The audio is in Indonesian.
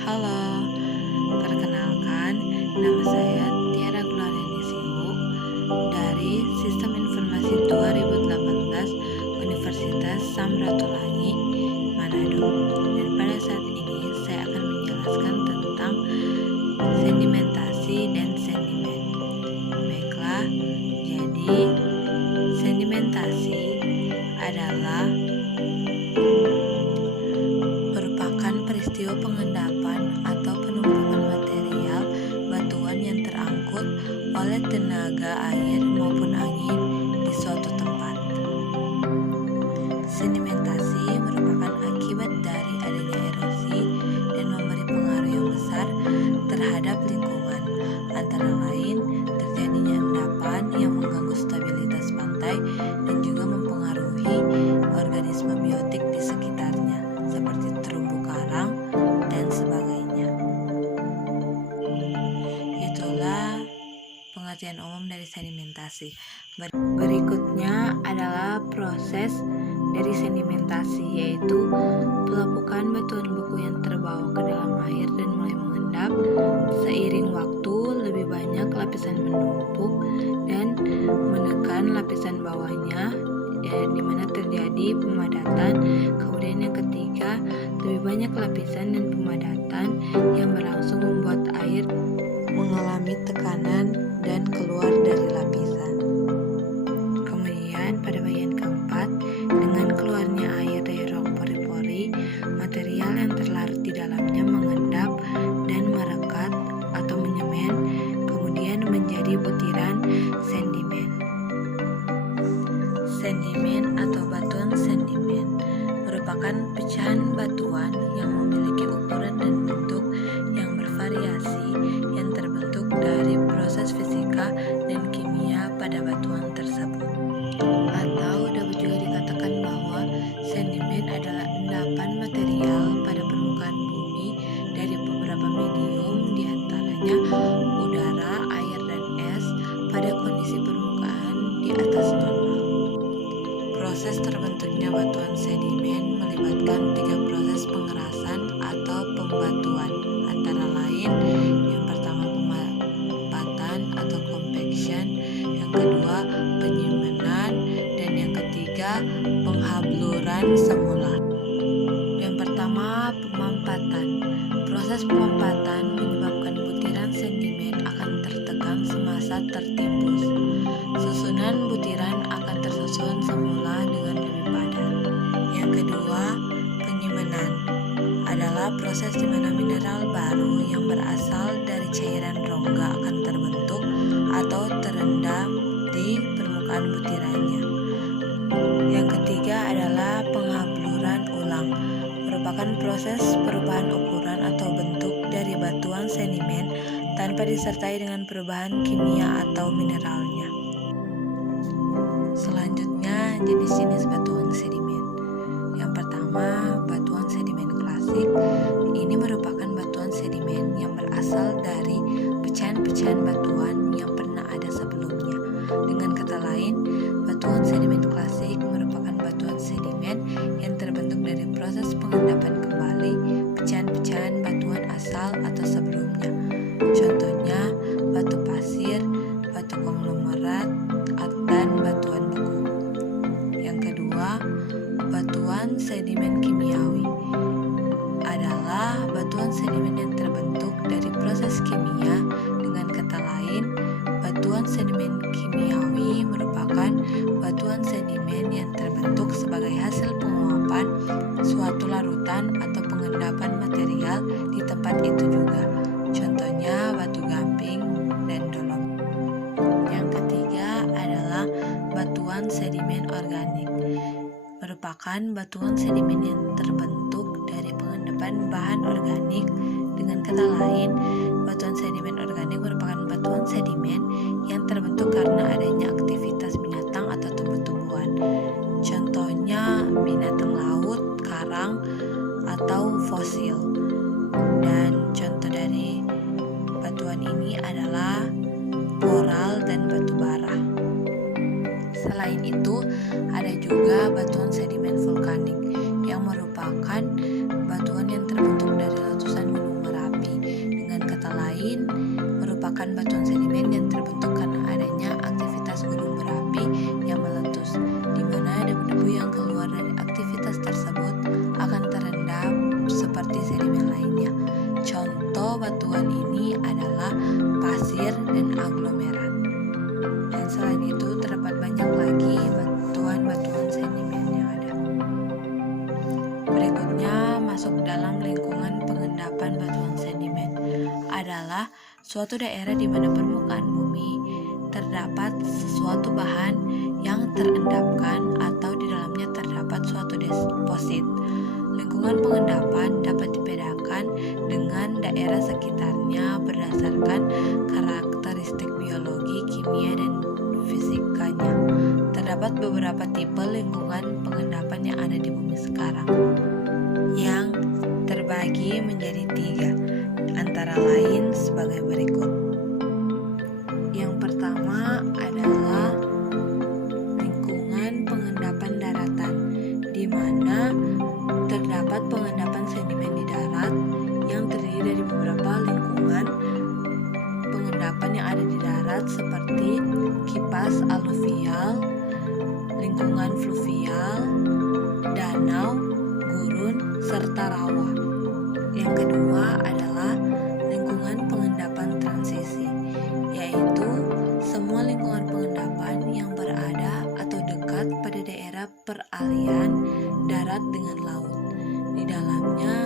Halo, perkenalkan, nama saya Tiara Gloriani Siwu dari Sistem Informasi 2018 Universitas Samratulangi, Manado. Dan pada saat ini saya akan menjelaskan tentang sedimentasi dan sedimen. Baiklah, jadi sedimentasi adalah merupakan peristiwa pengendapan atau penumpukan material batuan yang terangkut oleh tenaga air maupun angin di suatu tempat. Sedimentasi merupakan akibat dari adanya erosi dan memberi pengaruh yang besar terhadap lingkungan, antara lain terjadinya endapan yang mengganggu stabilitas pantai dan juga mempengaruhi organisme biotik di sekitarnya, seperti terumbu karang dan sebagainya. Itulah pengertian umum dari sedimentasi. Berikutnya adalah proses dari sedimentasi, yaitu pelapukan batuan beku yang terbawa ke dalam air dan mulai mengendap. Seiring waktu, lebih banyak lapisan menumpuk dan menekan lapisan bawahnya, di mana terjadi pemadatan. Kemudian yang ketiga, lebih banyak lapisan dan pemadatan yang berlangsung membuat air mengalami tekanan dan keluar dari lapisan. Kemudian pada bagian keempat, dengan keluarnya air dari rong pori-pori, material yang terlarut di dalamnya mengendap dan merekat atau menyemen, kemudian menjadi butiran sedimen. Sedimen atau batuan sedimen merupakan pecahan batuan yang memiliki ukuran dan bentuk yang bervariasi yang terbentuk dari proses fisika dan kimia pada batuan tersebut. Atau dapat juga dikatakan bahwa sedimen adalah endapan material pada permukaan bumi dari beberapa medium, diantaranya udara, air, dan es pada kondisi permukaan di atas normal. Proses terbentuknya batuan sedimen melibatkan 3 proses pengerasan atau pembatuan, antara lain yang pertama pemapatan atau compaction, yang kedua penyimenan, dan yang ketiga penghabluran semula. Yang pertama, pemampatan. Proses pemampatan menyebabkan butiran sedimen akan tertekan semasa tertimbus. Susunan butiran akan tersusun semula dengan lebih padat. Yang kedua, penyimenan adalah proses di mana mineral baru yang berasal dari cairan rongga akan terbentuk atau terendam di permukaan butirannya. Yang ketiga adalah penghabluran ulang, merupakan proses perubahan ukuran atau bentuk dari batuan sedimen tanpa disertai dengan perubahan kimia atau mineralnya. Selanjutnya, jenis-jenis batuan sedimen. Yang pertama, batuan sedimen klasik. Ini merupakan batuan sedimen yang berasal dari pecahan-pecahan batuan yang pernah ada sebelumnya. Dengan kata lain, batuan sedimen klasik merupakan batuan sedimen yang terbentuk dari proses pengendapan kembali pecahan-pecahan batuan asal atau sebelumnya. Contohnya, batu pasir, batu konglomerat, dan batuan beku. Yang kedua, batuan sedimen kimiawi adalah batuan sedimen yang terbentuk dari proses kimia. Dengan kata lain, batuan sedimen kimiawi merupakan batuan sedimen yang terbentuk sebagai hasil penguapan suatu larutan atau pengendapan material di tempat itu juga. Contohnya batu gamping dan dolomit. Yang ketiga adalah batuan sedimen organik. Merupakan batuan sedimen yang terbentuk dari pengendapan bahan organik. Dengan kata lain, batuan sedimen organik merupakan batuan sedimen yang terbentuk karena adanya aktivitas binatang atau tumbuh-tumbuhan. Contohnya binatang laut, karang, atau fosil. Dan contoh dari batuan ini adalah koral dan batu bara. Selain itu, ada juga batuan sedimen vulkanik yang merupakan batuan suatu daerah di mana permukaan bumi terdapat sesuatu bahan yang terendapkan atau di dalamnya terdapat suatu deposit. Lingkungan pengendapan dapat dibedakan dengan daerah sekitarnya berdasarkan karakteristik biologi, kimia, dan fisikanya. Terdapat beberapa tipe lingkungan pengendapan yang ada di bumi sekarang, yang terbagi menjadi 3, antara lain sebagai berikut. Yang pertama adalah lingkungan pengendapan daratan, di mana terdapat pengendapan sedimen di darat yang terdiri dari beberapa lingkungan pengendapan yang ada di darat seperti kipas aluvial, lingkungan fluvial, danau, gurun, serta rawa. Yang kedua adalah lingkungan pengendapan transisi, yaitu semua lingkungan pengendapan yang berada atau dekat pada daerah peralihan darat dengan laut. Di dalamnya